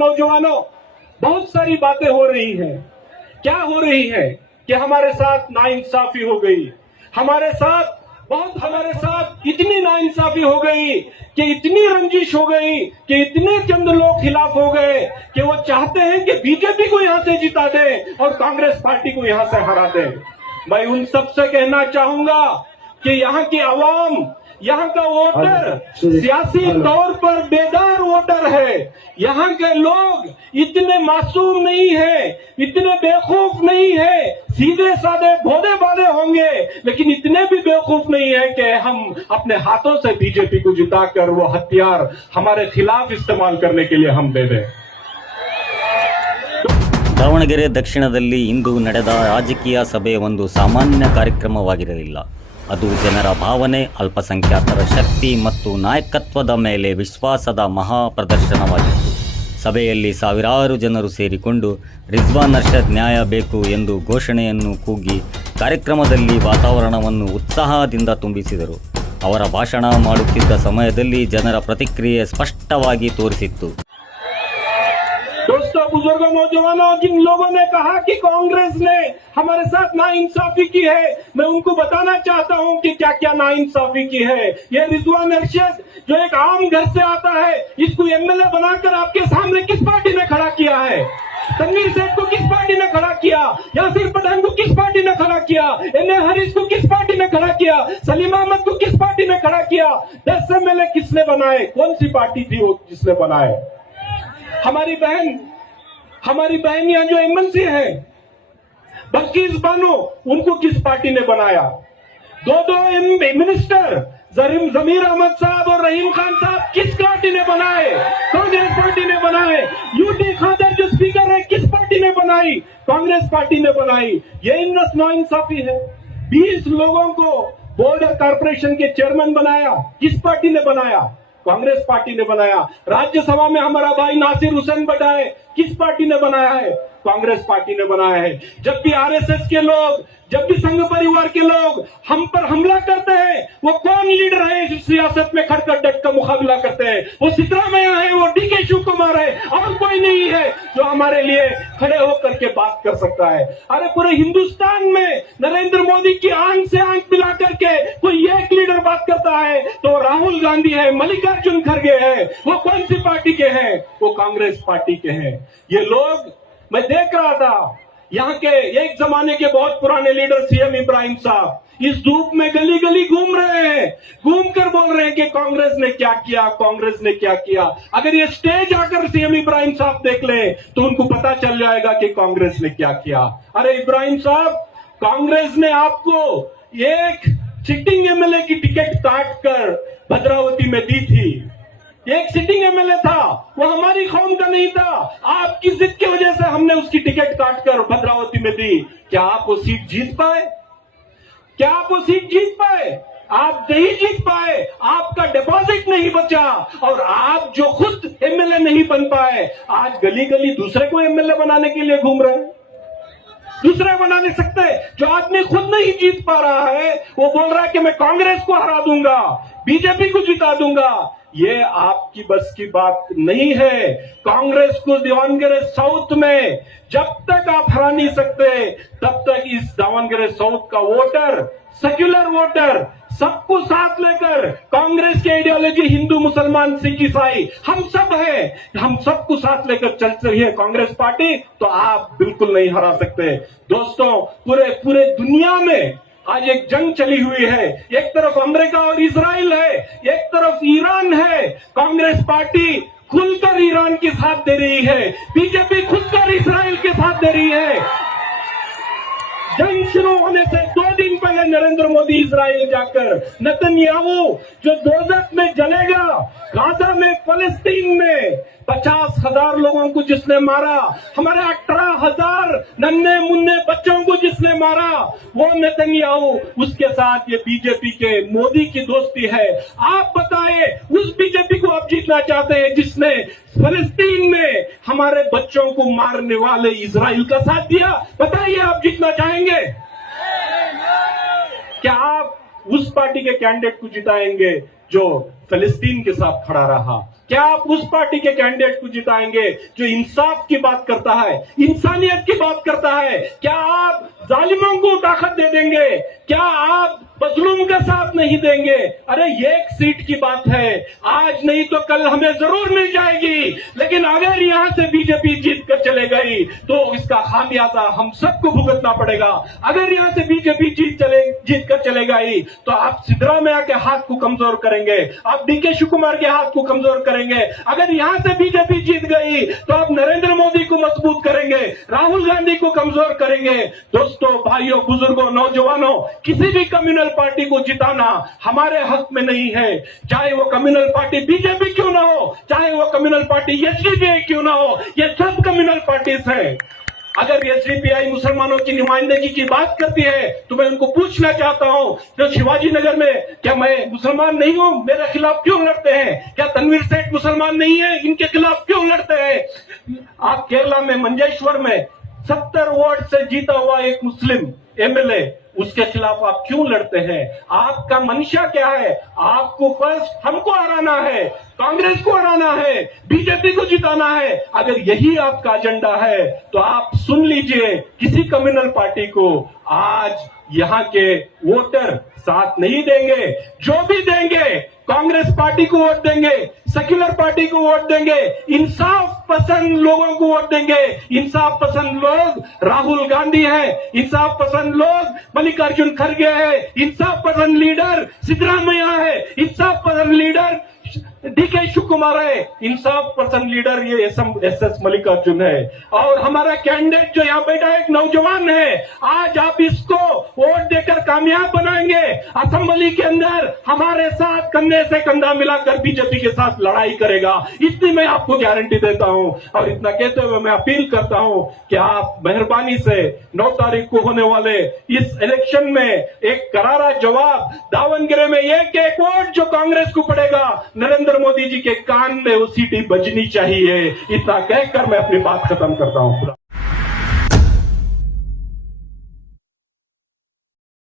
नौजवानों, बहुत सारी बातें हो रही हैं। क्या हो रही है कि हमारे साथ नाइंसाफी हो गई, हमारे साथ इतनी नाइंसाफी हो गई कि इतनी रंजिश हो गई कि इतने चंद लोग खिलाफ हो गए कि वो चाहते हैं कि बीजेपी को यहां से जिता दे और कांग्रेस पार्टी को यहां से हरा दे। मैं उन सब से कहना चाहूंगा कि यहाँ की आवाम, यहाँ का वोटर सियासी तौर पर बेदार वोटर है। यहाँ के लोग इतने मासूम नहीं है, इतने बेवकूफ नहीं है, सीधे साधे भोले भाले होंगे, लेकिन इतने भी बेवकूफ नहीं है कि हम अपने हाथों से बीजेपी को जिताकर वो हथियार हमारे खिलाफ इस्तेमाल करने के लिए हम दे दें। ದಾವಣಗೆರೆ ದಕ್ಷಿಣದಲ್ಲಿ ಇಂದು ನಡೆದ ರಾಜಕೀಯ ಸಭೆ ಒಂದು ಸಾಮಾನ್ಯ ಕಾರ್ಯಕ್ರಮವಾಗಿರಲಿಲ್ಲ. ಅದು ಜನರ ಭಾವನೆ, ಅಲ್ಪಸಂಖ್ಯಾತರ ಶಕ್ತಿ ಮತ್ತು ನಾಯಕತ್ವದ ಮೇಲೆ ವಿಶ್ವಾಸದ ಮಹಾ ಪ್ರದರ್ಶನವಾಗಿತ್ತು. ಸಭೆಯಲ್ಲಿ ಸಾವಿರಾರು ಜನರು ಸೇರಿಕೊಂಡು ರಿಜ್ವಾನ್ ಅರ್ಷದ್ ನ್ಯಾಯ ಬೇಕು ಎಂದು ಘೋಷಣೆಯನ್ನು ಕೂಗಿ ಕಾರ್ಯಕ್ರಮದಲ್ಲಿ ವಾತಾವರಣವನ್ನು ಉತ್ಸಾಹದಿಂದ ತುಂಬಿಸಿದರು. ಅವರ ಭಾಷಣ ಮಾಡುತ್ತಿದ್ದ ಸಮಯದಲ್ಲಿ ಜನರ ಪ್ರತಿಕ್ರಿಯೆ ಸ್ಪಷ್ಟವಾಗಿ ತೋರಿಸಿತ್ತು. दोस्तों, बुजुर्गों, नौजवानों, जिन लोगों ने कहा कि कांग्रेस ने हमारे साथ नाइंसाफी की है, मैं उनको बताना चाहता हूं कि क्या क्या नाइंसाफी की है। ये रिजवान अरशद जो एक आम घर से आता है, इसको एमएलए बनाकर आपके सामने किस पार्टी ने खड़ा किया है? तनवीर सेठ को किस पार्टी ने खड़ा किया? यासिर पठान को किस पार्टी ने खड़ा किया? एन ए हरीश को किस पार्टी ने खड़ा किया? सलीम अहमद को किस पार्टी ने खड़ा किया? 10 एमएलए किसने बनाए? कौन सी पार्टी थी वो जिसने बनाए? हमारी बहन यहाँ जो एमएलसी है बल्किस बानो, उनको किस पार्टी ने बनाया? दो मिनिस्टर जमीर अहमद साहब और रहीम खान साहब किस पार्टी ने बनाए? कांग्रेस पार्टी ने बनाए। यूटी खादर जो स्पीकर है, किस पार्टी ने बनाई? कांग्रेस पार्टी ने बनाई। ये नाइंसाफी है। 20 लोगों को बोर्ड ऑफ कॉर्पोरेशन के चेयरमैन बनाया, किस पार्टी ने बनाया? कांग्रेस पार्टी ने बनाया। राज्यसभा में हमारा भाई नासिर हुसैन बैठा है, किस पार्टी ने बनाया है? कांग्रेस पार्टी ने बनाया है। जब भी आरएसएस के लोग, जब भी संघ परिवार के लोग हम पर हमला करते हैं, वो कौन लीडर है इस सियासत में खड़कर डट का मुकाबला करते हैं? वो सिद्धरामैया है, वो डीके शिव कुमार है, और कोई नहीं है जो हमारे लिए खड़े होकर के बात कर सकता है। अरे पूरे हिंदुस्तान में नरेंद्र मोदी की आंख से आंख मिला करके कोई एक लीडर बात करता है तो राहुल गांधी है, मल्लिकार्जुन खड़गे है। वो कौन सी पार्टी के हैं? वो कांग्रेस पार्टी के हैं। ये लोग, मैं देख रहा था यहाँ के एक जमाने के बहुत पुराने लीडर सीएम इब्राहिम साहब इस धूप में गली गली घूम रहे हैं, घूम कर बोल रहे हैं कि कांग्रेस ने क्या किया, कांग्रेस ने क्या किया। अगर ये स्टेज आकर सीएम इब्राहिम साहब देख ले तो उनको पता चल जाएगा कि कांग्रेस ने क्या किया। अरे इब्राहिम साहब, कांग्रेस ने आपको एक सिटिंग एमएलए की टिकट काट कर भद्रावती में दी थी। एक सिटिंग एमएलए था, वो हमारी कौम का नहीं था। आपकी जिद की वजह से हमने उसकी टिकट काटकर भद्रावती में दी। क्या आप वो सीट जीत पाए? क्या आप वो सीट जीत पाए? आप नहीं जीत पाए। आपका डिपॉजिट नहीं बचा और आप जो खुद एमएलए नहीं बन पाए, आज गली गली दूसरे को एमएलए बनाने के लिए घूम रहे हैं। दूसरे बना नहीं सकते। जो आदमी खुद नहीं जीत पा रहा है वो बोल रहा है कि मैं कांग्रेस को हरा दूंगा, बीजेपी को जिता दूंगा। ये आपकी बस की बात नहीं है। कांग्रेस को दावणगेरे साउथ में जब तक आप हरा नहीं सकते तब तक इस दावणगेरे साउथ का वोटर, सेक्युलर वोटर, सबको साथ लेकर कांग्रेस की आइडियोलॉजी हिंदू, मुसलमान, सिख, ईसाई हम सब हैं, हम सबको साथ लेकर चल रही है कांग्रेस पार्टी, तो आप बिल्कुल नहीं हरा सकते। दोस्तों, पूरे दुनिया में आज एक जंग चली हुई है। एक तरफ अमेरिका और इजराइल है, एक तरफ ईरान है। कांग्रेस पार्टी खुलकर ईरान के साथ दे रही है, बीजेपी खुलकर इजराइल के साथ दे रही है। जंग शुरू होने से 2 दिन पहले नरेंद्र मोदी इजराइल जाकर नेतन्याहू जो दोजख में जलेगा, गाजा में, फलस्तीन में 50,000 लोगों को जिसने मारा, हमारे 18,000 नन्हे मुन्ने बच्चों को जिसने मारा, वो नेतन्याहू, उसके साथ ये बीजेपी के मोदी की दोस्ती है। आप बताएं, उस बीजेपी को आप जीतना चाहते हैं जिसने फलस्तीन में हमारे बच्चों को मारने वाले इजराइल का साथ दिया? बताइए, आप जीतना चाहेंगे? क्या आप उस पार्टी के कैंडिडेट को जिताएंगे जो फिलिस्तीन के साथ खड़ा रहा? क्या आप उस पार्टी के कैंडिडेट को जिताएंगे जो इंसाफ की बात करता है, इंसानियत की बात करता है? क्या आप जालिमों को ताकत दे देंगे? क्या आप मजलूम का साथ नहीं देंगे? अरे एक सीट की बात है, आज नहीं तो कल हमें जरूर मिल जाएगी, लेकिन अगर यहां से बीजेपी जीत कर चले गई तो इसका खामियाजा हम सबको भुगतना पड़ेगा। अगर यहां से बीजेपी जीत कर चले गई तो आप सिद्धरामैया के हाथ को कमजोर करेंगे, आप डीके शिवकुमार के हाथ को कमजोर करेंगे। अगर यहां से बीजेपी जीत गई तो आप नरेंद्र मोदी को मजबूत करेंगे, राहुल गांधी को कमजोर करेंगे। दोस्तों, भाइयों, बुजुर्गों, नौजवानों, किसी भी कम्युनल पार्टी को जिताना हमारे हक में नहीं है, चाहे वो कम्युनल पार्टी बीजेपी क्यों ना हो, चाहे वो कम्युनल पार्टी एसडीपीआई क्यों ना हो, ये सब कम्युनल पार्टीज हैं। अगर एसडीपीआई मुसलमानों की नुमाइंदगी की बात करती है तो मैं उनको पूछना चाहता हूं, जो शिवाजी नगर में क्या मैं मुसलमान नहीं हूं, मेरे खिलाफ क्यों लड़ते हैं? क्या तनवीर सेठ मुसलमान नहीं है, इनके खिलाफ क्यों लड़ते हैं? आप केरला में मंजेश्वर में 70 वोट से जीता हुआ एक मुस्लिम एमएलए, उसके खिलाफ आप क्यों लड़ते हैं? आपका मंशा क्या है? आपको फर्स्ट हमको हराना है, कांग्रेस को हराना है, बीजेपी को जिताना है। अगर यही आपका एजेंडा है तो आप सुन लीजिए, किसी कम्युनल पार्टी को आज यहां के वोटर साथ नहीं देंगे। जो भी देंगे कांग्रेस पार्टी को वोट देंगे, सेक्युलर पार्टी को वोट देंगे, इंसाफ पसंद लोगों को वोट देंगे। इंसाफ पसंद लोग राहुल गांधी है, इंसाफ पसंद लोग मल्लिकार्जुन खड़गे है, इंसाफ पसंद लीडर सिद्धरामैया है, इंसाफ पसंद लीडर डीके शिवकुमार है, इंसाफ पसंद लीडर ये एस मल्लिकार्जुन है। और हमारा कैंडिडेट जो यहाँ बैठा एक नौजवान है, आज आप इसको वोट देकर कामयाब बनाएंगे, असेंबली के अंदर हमारे साथ कंधे से कंधा मिलाकर बीजेपी के साथ लड़ाई करेगा, इतनी मैं आपको गारंटी देता हूं। और इतना कहते हुए मैं अपील करता हूं कि आप मेहरबानी से 9 तारीख को होने वाले इस इलेक्शन में एक करारा जवाब, दावनगिरी में एक वोट जो कांग्रेस को पड़ेगा, नरेंद्र मोदी जी के कान में वो सीटी बजनी चाहिए। इतना कहकर मैं अपनी बात खत्म करता हूं।